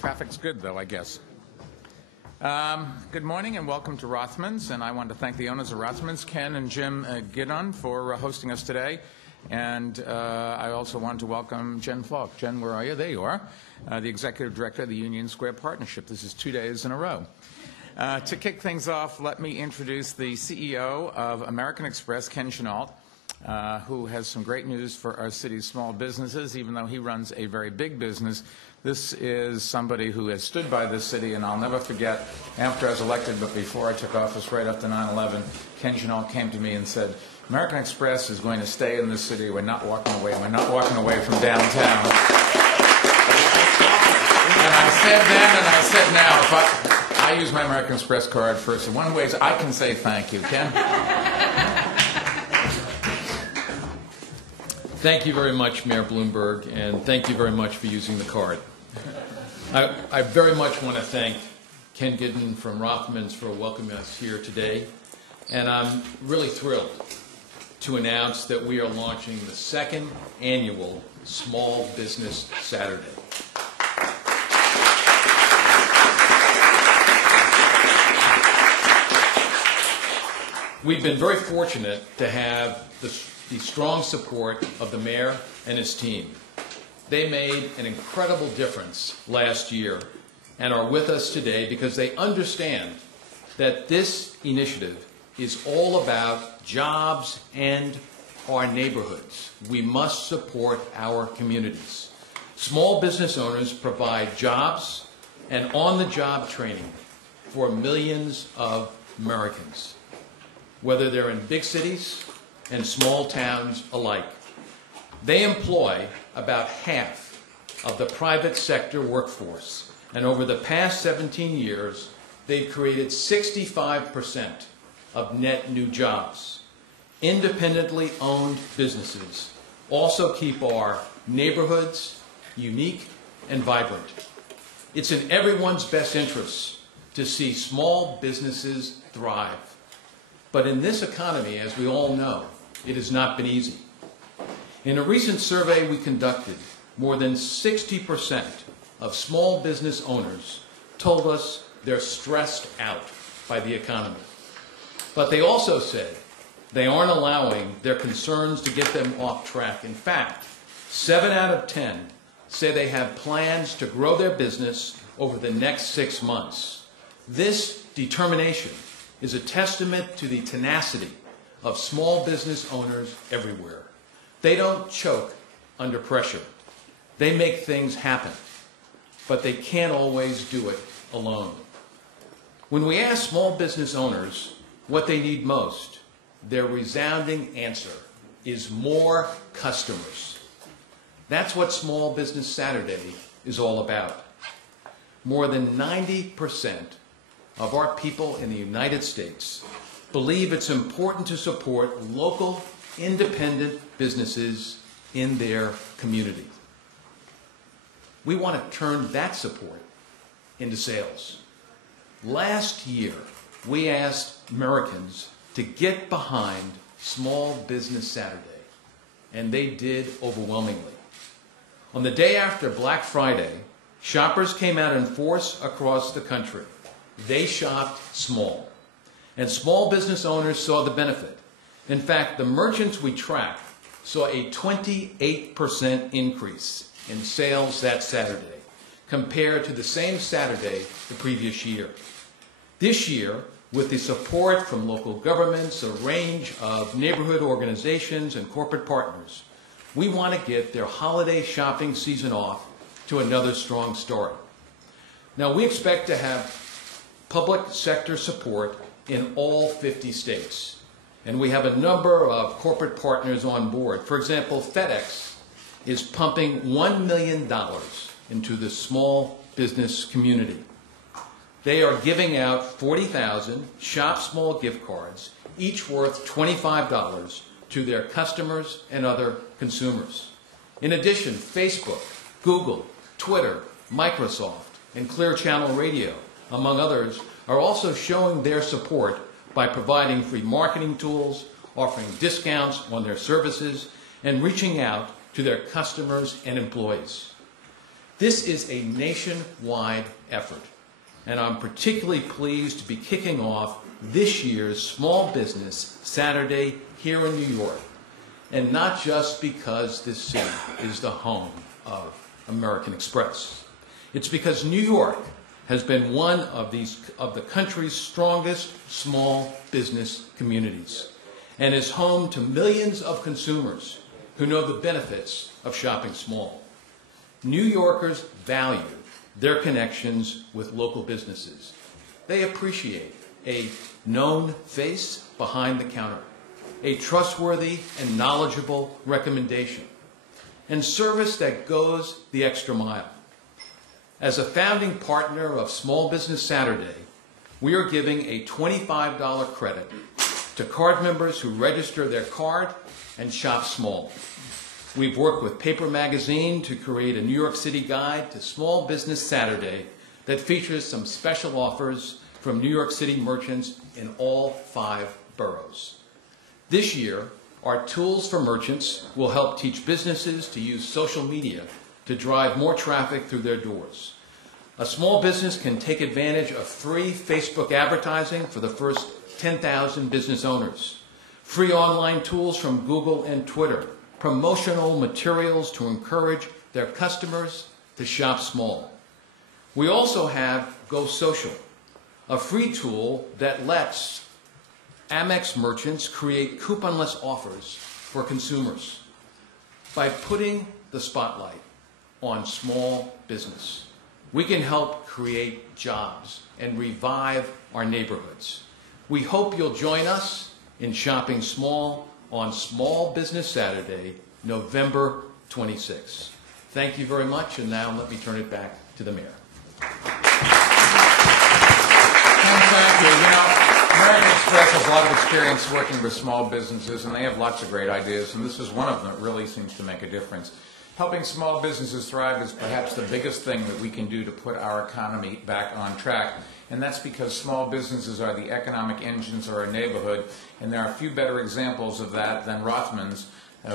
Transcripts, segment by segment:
Traffic's good, though, I guess. Good morning and welcome to Rothmans, and I want to thank the owners of Rothmans, Ken and Jim Giddon, for hosting us today. And I also want to welcome Jen Falk. Jen, where are you? There you are, the Executive Director of the Union Square Partnership. This is 2 days in a row. To kick things off, let me introduce the CEO of American Express, Ken Chenault, who has some great news for our city's small businesses, even though he runs a very big business. This is somebody who has stood by this city, and I'll never forget, after I was elected, but before I took office, right after 9/11, Ken Chenault came to me and said, American Express is going to stay in this city. We're not walking away. We're not walking away from downtown. And I said then, and I said now, if I use my American Express card first. In one way, I can say thank you. Ken? Thank you very much, Mayor Bloomberg, and thank you very much for using the card. I very much want to thank Ken Giddon from Rothmans for welcoming us here today, and I'm really thrilled to announce that we are launching the second annual Small Business Saturday. We've been very fortunate to have the strong support of the mayor and his team. They made an incredible difference last year and are with us today because they understand that this initiative is all about jobs and our neighborhoods. We must support our communities. Small business owners provide jobs and on-the-job training for millions of Americans, whether they're in big cities and small towns alike. They employ about half of the private sector workforce, and over the past 17 years, they've created 65% of net new jobs. Independently owned businesses also keep our neighborhoods unique and vibrant. It's in everyone's best interest to see small businesses thrive. But in this economy, as we all know, it has not been easy. In a recent survey we conducted, more than 60% of small business owners told us they're stressed out by the economy. But they also said they aren't allowing their concerns to get them off track. In fact, 7 out of 10 say they have plans to grow their business over the next 6 months. This determination is a testament to the tenacity of small business owners everywhere. They don't choke under pressure. They make things happen, but they can't always do it alone. When we ask small business owners what they need most, their resounding answer is more customers. That's what Small Business Saturday is all about. More than 90% of our people in the United States believe it's important to support local, independent businesses in their community. We want to turn that support into sales. Last year, we asked Americans to get behind Small Business Saturday, and they did overwhelmingly. On the day after Black Friday, shoppers came out in force across the country. They shopped small, and small business owners saw the benefit. In fact, the merchants we track saw a 28% increase in sales that Saturday compared to the same Saturday the previous year. This year, with the support from local governments, a range of neighborhood organizations and corporate partners, we want to get their holiday shopping season off to another strong start. Now, we expect to have public sector support in all 50 states. And we have a number of corporate partners on board. For example, FedEx is pumping $1 million into the small business community. They are giving out 40,000 Shop Small gift cards, each worth $25, to their customers and other consumers. In addition, Facebook, Google, Twitter, Microsoft, and Clear Channel Radio, among others, are also showing their support by providing free marketing tools, offering discounts on their services, and reaching out to their customers and employees. This is a nationwide effort, and I'm particularly pleased to be kicking off this year's Small Business Saturday here in New York, and not just because this city is the home of American Express. It's because New York has been one of the country's strongest small business communities and is home to millions of consumers who know the benefits of shopping small. New Yorkers value their connections with local businesses. They appreciate a known face behind the counter, a trustworthy and knowledgeable recommendation, and service that goes the extra mile. As a founding partner of Small Business Saturday, we are giving a $25 credit to card members who register their card and shop small. We've worked with Paper Magazine to create a New York City guide to Small Business Saturday that features some special offers from New York City merchants in all 5 boroughs. This year, our tools for merchants will help teach businesses to use social media to drive more traffic through their doors. A small business can take advantage of free Facebook advertising for the first 10,000 business owners, free online tools from Google and Twitter, promotional materials to encourage their customers to shop small. We also have Go Social, a free tool that lets Amex merchants create couponless offers for consumers. By putting the spotlight on small business, we can help create jobs and revive our neighborhoods. We hope you'll join us in shopping small on Small Business Saturday, November 26th. Thank you very much, and now let me turn it back to the mayor. Thank you. You know, American Express has a lot of experience working with small businesses, and they have lots of great ideas, and this is one of them that really seems to make a difference. Helping small businesses thrive is perhaps the biggest thing that we can do to put our economy back on track. And that's because small businesses are the economic engines of our neighborhood, and there are few better examples of that than Rothman's,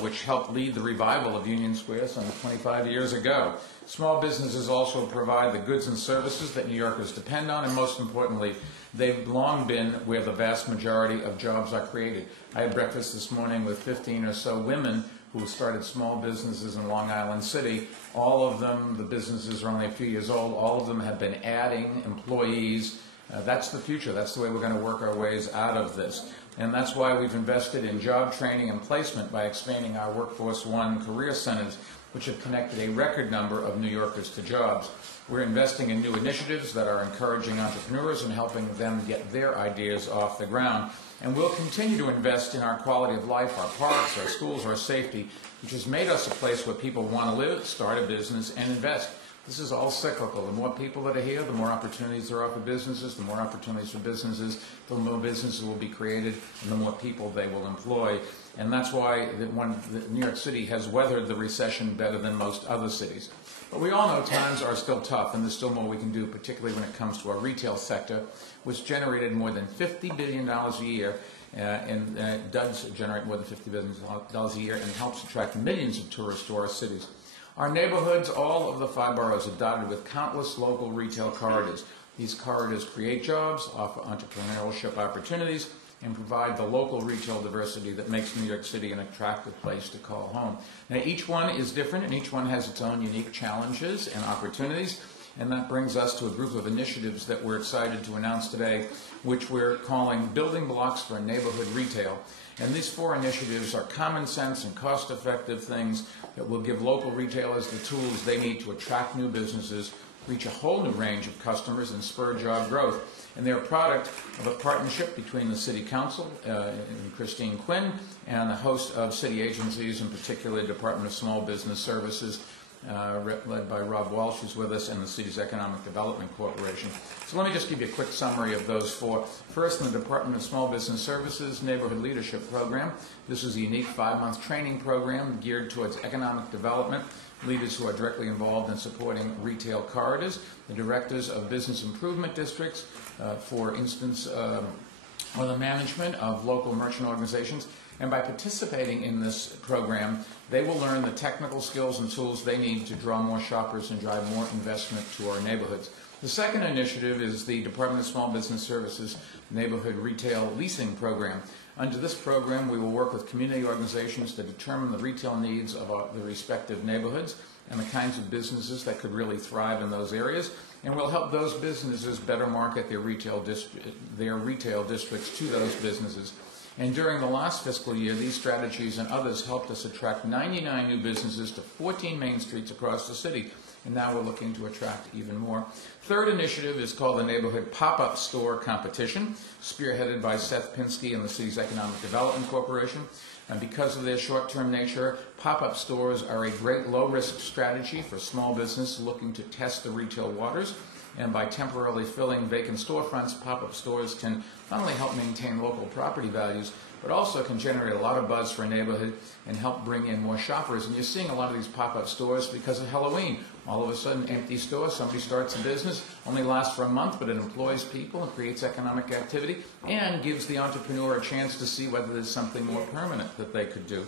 which helped lead the revival of Union Square some 25 years ago. Small businesses also provide the goods and services that New Yorkers depend on, and most importantly, they've long been where the vast majority of jobs are created. I had breakfast this morning with 15 or so women who started small businesses in Long Island City. All of them, the businesses are only a few years old, all of them have been adding employees. That's the future. That's the way we're going to work our ways out of this. And that's why we've invested in job training and placement by expanding our Workforce One career centers, which have connected a record number of New Yorkers to jobs. We're investing in new initiatives that are encouraging entrepreneurs and helping them get their ideas off the ground. And we'll continue to invest in our quality of life, our parks, our schools, our safety, which has made us a place where people want to live, start a business, and invest. This is all cyclical. The more people that are here, the more opportunities there are for businesses. The more opportunities for businesses, the more businesses will be created, and the more people they will employ. And that's why New York City has weathered the recession better than most other cities. But we all know times are still tough, and there's still more we can do, particularly when it comes to our retail sector, which generated more than $50 billion a year, and does generate more than $50 billion a year, and helps attract millions of tourists to our cities. Our neighborhoods, all of the 5 boroughs, are dotted with countless local retail corridors. These corridors create jobs, offer entrepreneurship opportunities, and provide the local retail diversity that makes New York City an attractive place to call home. Now, each one is different, and each one has its own unique challenges and opportunities, and that brings us to a group of initiatives that we're excited to announce today, which we're calling Building Blocks for Neighborhood Retail. And these 4 initiatives are common sense and cost-effective things that will give local retailers the tools they need to attract new businesses, reach a whole new range of customers, and spur job growth. And they're a product of a partnership between the City Council and Christine Quinn and a host of city agencies, in particular the Department of Small Business Services, led by Rob Walsh, who's with us, and the city's Economic Development Corporation. So let me just give you a quick summary of those 4. First, in the Department of Small Business Services Neighborhood Leadership Program. This is a unique 5-month training program geared towards economic development, leaders who are directly involved in supporting retail corridors, the directors of business improvement districts, for instance, or the management of local merchant organizations, And by participating in this program, they will learn the technical skills and tools they need to draw more shoppers and drive more investment to our neighborhoods. The second initiative is the Department of Small Business Services Neighborhood Retail Leasing Program. Under this program, we will work with community organizations to determine the retail needs of the respective neighborhoods and the kinds of businesses that could really thrive in those areas. And we'll help those businesses better market their retail districts to those businesses. And during the last fiscal year, these strategies and others helped us attract 99 new businesses to 14 main streets across the city. And now we're looking to attract even more. Third initiative is called the Neighborhood Pop-Up Store Competition, spearheaded by Seth Pinsky and the city's Economic Development Corporation. And because of their short-term nature, pop-up stores are a great low-risk strategy for small business looking to test the retail waters. And by temporarily filling vacant storefronts, pop-up stores can not only help maintain local property values, but also can generate a lot of buzz for a neighborhood and help bring in more shoppers. And you're seeing a lot of these pop-up stores because of Halloween. All of a sudden, empty store, somebody starts a business, only lasts for a month, but it employs people and creates economic activity and gives the entrepreneur a chance to see whether there's something more permanent that they could do.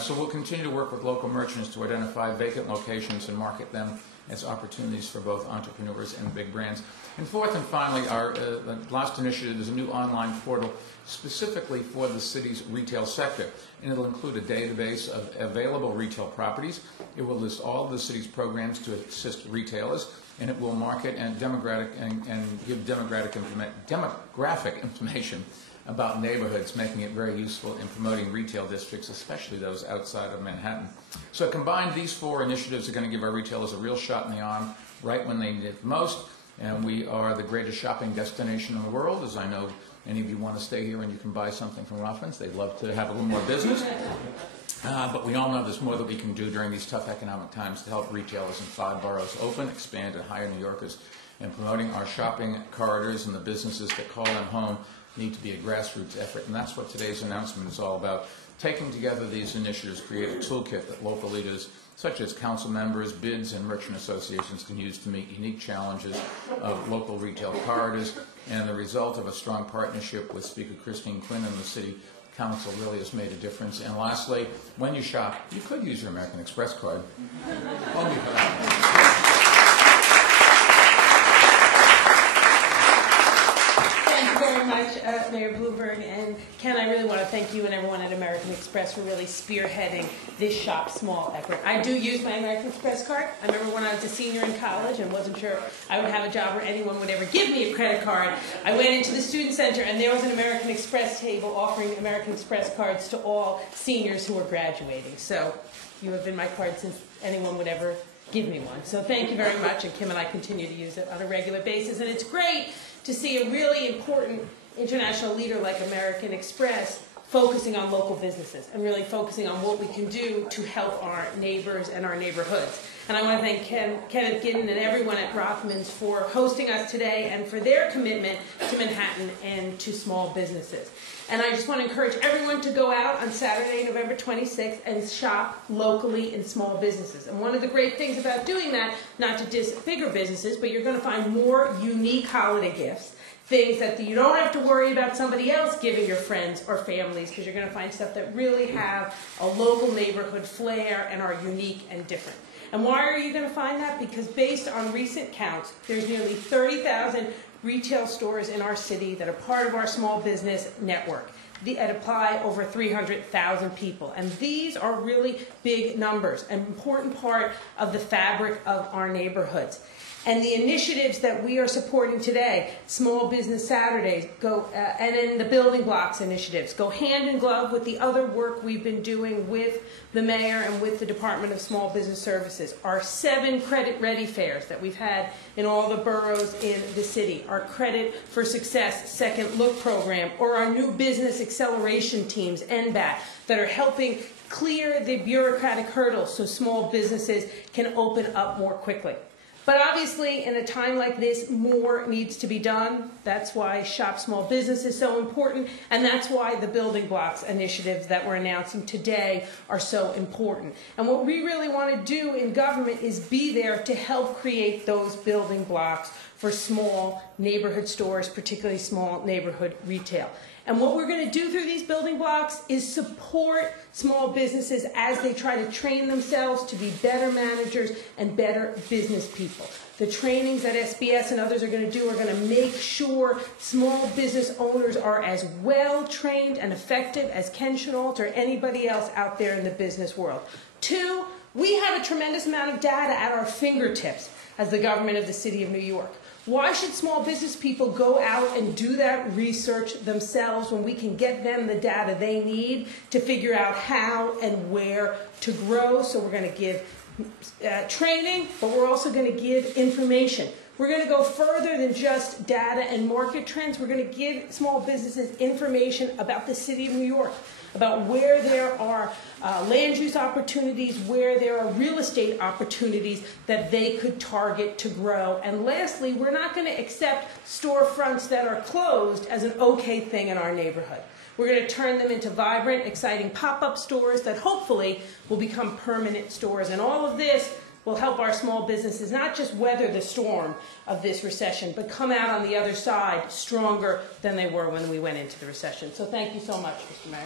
So we'll continue to work with local merchants to identify vacant locations and market them as opportunities for both entrepreneurs and big brands. And fourth and finally, our last initiative is a new online portal specifically for the city's retail sector. And it'll include a database of available retail properties. It will list all of the city's programs to assist retailers, and it will market and give demographic information about neighborhoods, making it very useful in promoting retail districts, especially those outside of Manhattan. So combined, these four initiatives are going to give our retailers a real shot in the arm right when they need it most. And we are the greatest shopping destination in the world, as I know any of you want to stay here and you can buy something from Rothmans. They'd love to have a little more business. But we all know there's more that we can do during these tough economic times to help retailers in 5 boroughs open, expand, and hire New Yorkers. And promoting our shopping corridors and the businesses that call them home need to be a grassroots effort. And that's what today's announcement is all about. Taking together these initiatives, create a toolkit that local leaders, such as council members, bids, and merchant associations can use to meet unique challenges of local retail corridors. And the result of a strong partnership with Speaker Christine Quinn and the City Council really has made a difference. And lastly, when you shop, you could use your American Express card. Very much, Mayor Bloomberg, and Ken, I really want to thank you and everyone at American Express for really spearheading this Shop Small effort. I do use my American Express card. I remember when I was a senior in college and wasn't sure I would have a job where anyone would ever give me a credit card. I went into the student center and there was an American Express table offering American Express cards to all seniors who were graduating. So you have been my card since anyone would ever give me one. So thank you very much, and Kim and I continue to use it on a regular basis, and it's great to see a really important international leader like American Express focusing on local businesses and really focusing on what we can do to help our neighbors and our neighborhoods. And I want to thank Kenneth Giddon and everyone at Rothmans for hosting us today and for their commitment to Manhattan and to small businesses. And I just want to encourage everyone to go out on Saturday, November 26th, and shop locally in small businesses. And one of the great things about doing that, not to diss bigger businesses, but you're going to find more unique holiday gifts, things that you don't have to worry about somebody else giving your friends or families, because you're going to find stuff that really have a local neighborhood flair and are unique and different. And why are you going to find that? Because based on recent counts, there's nearly 30,000 retail stores in our city that are part of our small business network that apply over 300,000 people. And these are really big numbers, an important part of the fabric of our neighborhoods. And the initiatives that we are supporting today, Small Business Saturdays, and then the Building Blocks initiatives, go hand in glove with the other work we've been doing with the mayor and with the Department of Small Business Services. Our 7 Credit Ready fairs that we've had in all the boroughs in the city, our Credit for Success Second Look program, or our new business acceleration teams, NBAT, that are helping clear the bureaucratic hurdles so small businesses can open up more quickly. But obviously, in a time like this, more needs to be done. That's why Shop Small Business is so important, and that's why the Building Blocks initiatives that we're announcing today are so important. And what we really want to do in government is be there to help create those building blocks for small neighborhood stores, particularly small neighborhood retail. And what we're going to do through these building blocks is support small businesses as they try to train themselves to be better managers and better business people. The trainings that SBS and others are going to do are going to make sure small business owners are as well trained and effective as Ken Chenault or anybody else out there in the business world. 2, we have a tremendous amount of data at our fingertips as the government of the City of New York. Why should small business people go out and do that research themselves when we can get them the data they need to figure out how and where to grow? So we're going to give training, but we're also going to give information. We're going to go further than just data and market trends. We're going to give small businesses information about the City of New York, about where there are land use opportunities, where there are real estate opportunities that they could target to grow. And lastly, we're not going to accept storefronts that are closed as an okay thing in our neighborhood. We're going to turn them into vibrant, exciting pop-up stores that hopefully will become permanent stores. And all of this will help our small businesses not just weather the storm of this recession, but come out on the other side stronger than they were when we went into the recession. So thank you so much, Mr. Mayor.